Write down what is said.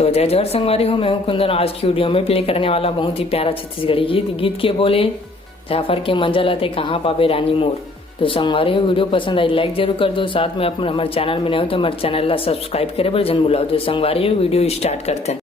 तो जय जवाहर संगवारी हो, मैं हूं कुंदन। आज की वीडियो में प्ले करने वाला बहुत ही प्यारा छत्तीसगढ़ी गीत के बोले जाफर के मंजल आते कहाँ पावे रानी मोर। तो संगवारी हो, वीडियो पसंद आई लाइक जरूर कर दो। साथ में आप हमारे चैनल में नए हो तो हमारे चैनल ला सब्सक्राइब करे पर जन बुलाओ। तो संगवारी हो, वीडियो स्टार्ट करते हैं।